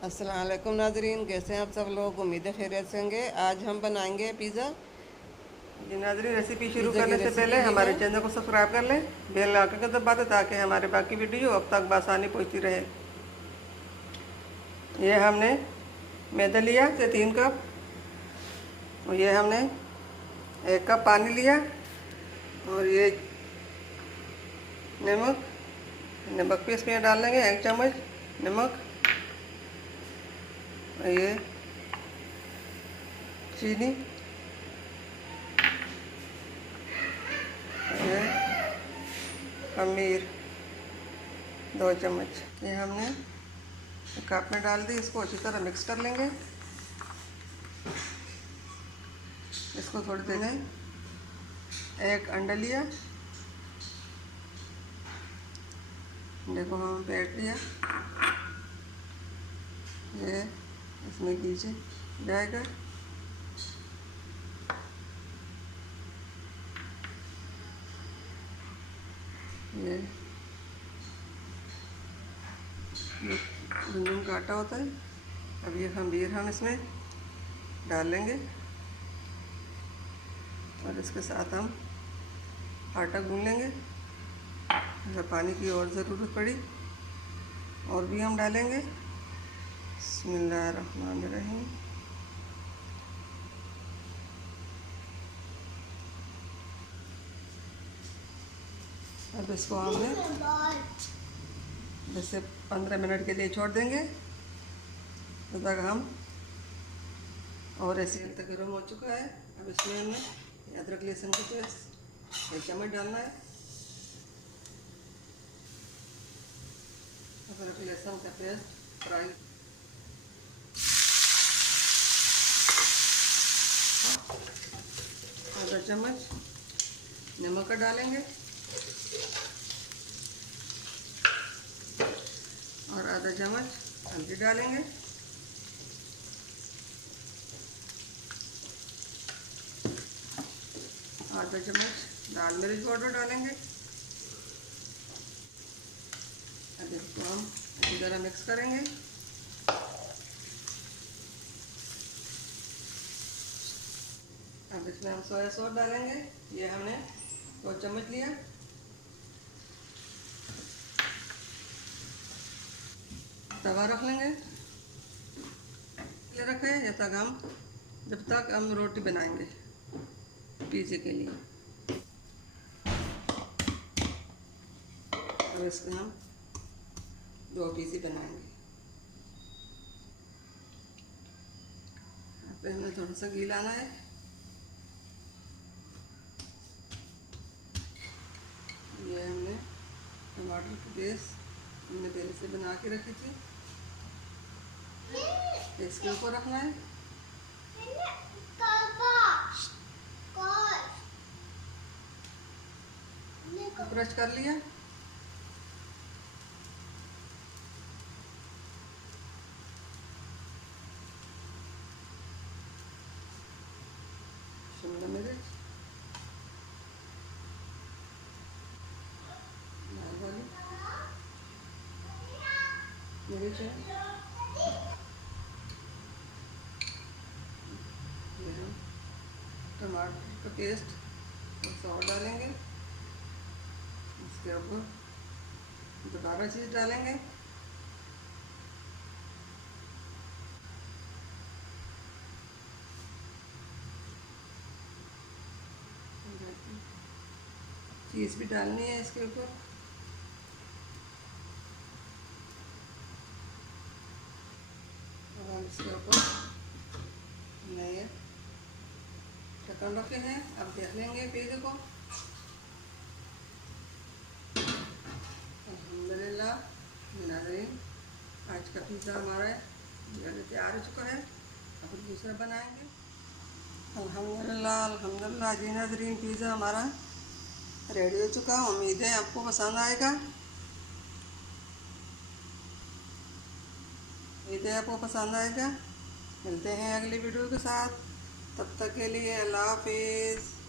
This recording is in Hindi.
अस्सलाम वालेकुम नाजरीन, कैसे हैं आप सब लोग। उम्मीद है खैरियत से होंगे। आज हम बनाएंगे पिज़्ज़ा। जी नाजरीन, रेसिपी शुरू पिज़्ज़ा की करने से रेसिपी पहले ये है। हमारे चैनल को सब्सक्राइब कर लें, बेल आइकन को दबा दें ताकि हमारे बाकी वीडियो अब तक बआसानी पहुंचती रहे। ये हमने मैदा लिया से 3 कप, और ये हमने 1 कप पानी लिया, और ये नमक नमक भी इसमें डाल लेंगे 1 चम्मच नमक। और ये चीनी, ये खमीर 2 चम्मच। ये हमने कप में डाल दी, इसको अच्छी तरह मिक्स कर लेंगे। इसको थोड़ी देर में 1 अंडा लिया, अंडे को हम फेंट लिया, ये इसमें नीचे जाएगा। ये गंदम का आटा होता है। अब ये खमीर हम इसमें डाल लेंगे, और इसके साथ हम आटा गूंद लेंगे। अगर पानी की और ज़रूरत पड़ी और भी हम डालेंगे। बिस्मिल्लाहिर्रहमानिर्रहीम। अब इसको हमने जैसे 15 मिनट के लिए छोड़ देंगे, तब तक हम, और ऐसे तक गर्म हो चुका है। अब इसमें हमने अदरक लहसुन का पेस्ट 1 चम्मच डालना है। अदरक लहसुन का पेस्ट फ्राई, आधा चम्मच नमक का डालेंगे, और आधा चम्मच हल्दी डालेंगे। आधा चम्मच लाल मिर्च पाउडर डालेंगे। अब इसको हम अच्छी तरह मिक्स करेंगे। अब इसमें हम सोया सॉस डालेंगे। ये हमने 2 चम्मच लिया। तवा रख लेंगे, ये रखे जब तक हम रोटी बनाएंगे पिज़्ज़े के लिए। अब इसको हम 2 पीस ही बनाएंगे। यहाँ पे हमें थोड़ा सा घी लाना है। ये हमने टमाटर की पेस्ट हमने पहले से बना के रखी थी, इसके ऊपर रखना है। ब्रश कर लिया। शिमला मिर्च, लाल वाली मिर्च है। ये हम टमाटर का पेस्ट और सॉस डालेंगे। इसके ऊपर दोबारा चीज़ डालेंगे। चीज़ भी डालनी है इसके ऊपर। और हम इसके ऊपर नए ढक्कन रखे हैं। अब देख लेंगे पिज़्ज़ा को। अल्हम्दुलिल्लाह नाज़रीन, आज का पिज़्ज़ा हमारा जल्दी तैयार हो चुका है। अब दूसरा बनाएंगे। अल्हम्दुलिल्लाह जी नाज़रीन, पिज़्ज़ा हमारा रेडी हो चुका है। उम्मीद है आपको पसंद आएगा। उम्मीद है आपको पसंद आएगा। मिलते हैं अगली वीडियो के साथ। तब तक के लिए अल्लाह हाफिज़।